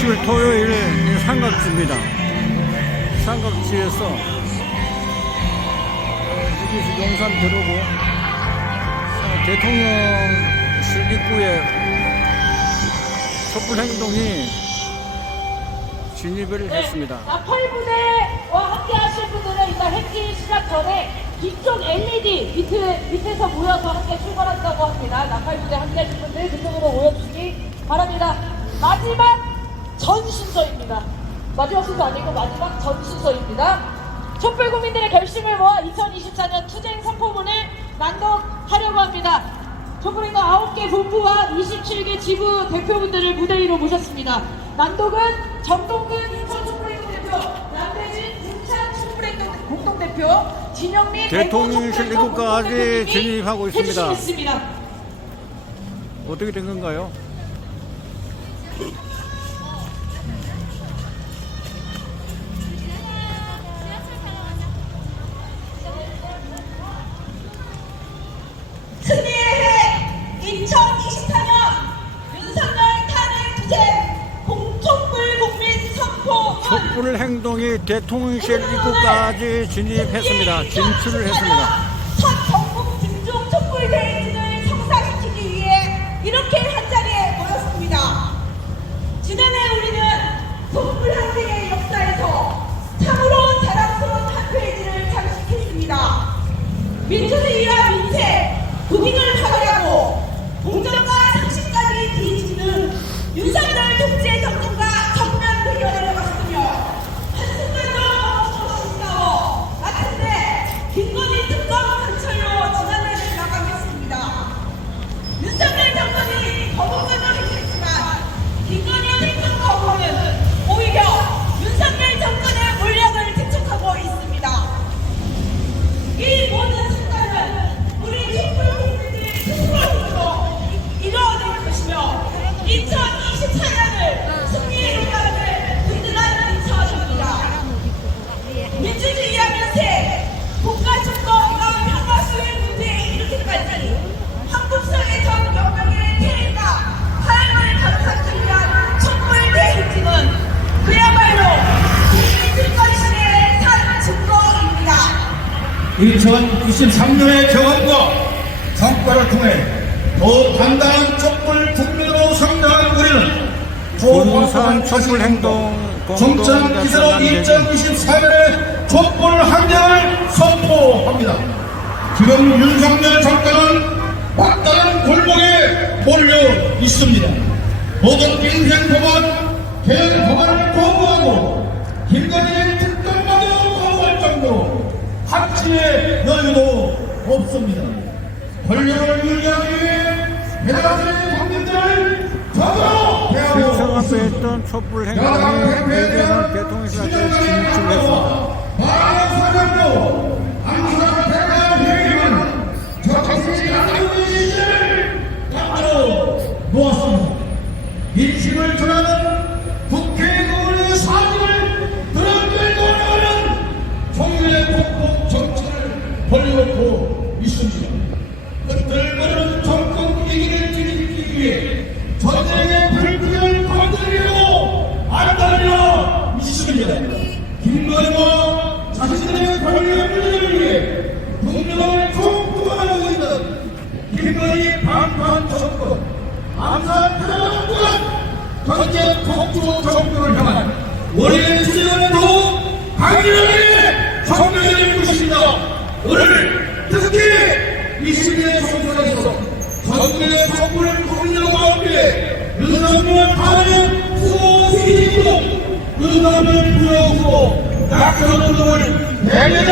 20일 토요일 삼각지입니다. 삼각지에서 여기서 용산 들어오고 어, 대통령실 입구에 촛불 행동이 진입을 했습니다. 나팔부대와 함께 하실 분들은 일단 행진 시작 전에 뒤쪽 LED 밑에, 밑에서 모여서 함께 출발한다고 합니다. 나팔부대 함께 하실 분들 그쪽으로 모여주시기 바랍니다. 마지막 전 순서입니다. 마지막 순서 아니고 마지막 전 순서입니다. 촛불 국민들의 결심을 모아 2024년 투쟁 선포문을 낭독하려고 합니다. 촛불행동 9개 본부와 27개 지부 대표분들을 무대 위로 모셨습니다. 낭독은 정동근 인천 촛불행동 대표, 남대진 인천 촛불행동 공동대표, 진영민 대통령실 입구까지 공동대표님이 진입하고 있습니다. 해주시겠습니다. 어떻게 된 건가요? 촛불 행동이 대통령실 입구까지 진입했습니다. 진출을 했습니다. 민주주의와 민생, 국익을 2023년의 경험과 성과를 통해 더 단단한 촛불 국민으로 성장한 우리는 군산 촛불 행동 정장 기세로 공동대표 남대진 2024년의 촛불 항쟁을 선포합니다. 지금 윤석열 정권은 막다른 골목에 몰려 있습니다. 모든 민생 법안, 개혁 법안을 거부하고 김건희의 거부할 합치의 여유도 없습니다. 권력을 유지하기 위해 대다수의 국민들을 적으로 대하고 앞에 있습니다. 있던 촛불 행동이 대개는 대통령실까지 진출했습니다. 많은 사람도 암살 대가를 회의하는 정치 안정의 시대를 만들어 놓았습니다. 민심을 전하는 국회의원의 사직을 드러내고 하는 종일의 복복 정치를 벌려놓고 있습니다. 끝들거리는 정권 위기를 뒤집기 위해 전쟁의 불길을 건드리고 안달려 있습니다. 김건희와 자신들의 권리의 문제를 위해 국민을 총동원하고 있는 김건희 반판 정권, 암살 테러정권, 전제 독주 정권을 향한 우리의 더욱 강력하게 정면일 것입니다. 오늘 특히 이 시대의 정권에서 전국의 정부를 공유하고 함께 탄핵 후보 뒤집고 의담을 부여하고 낙선 운동을 대대적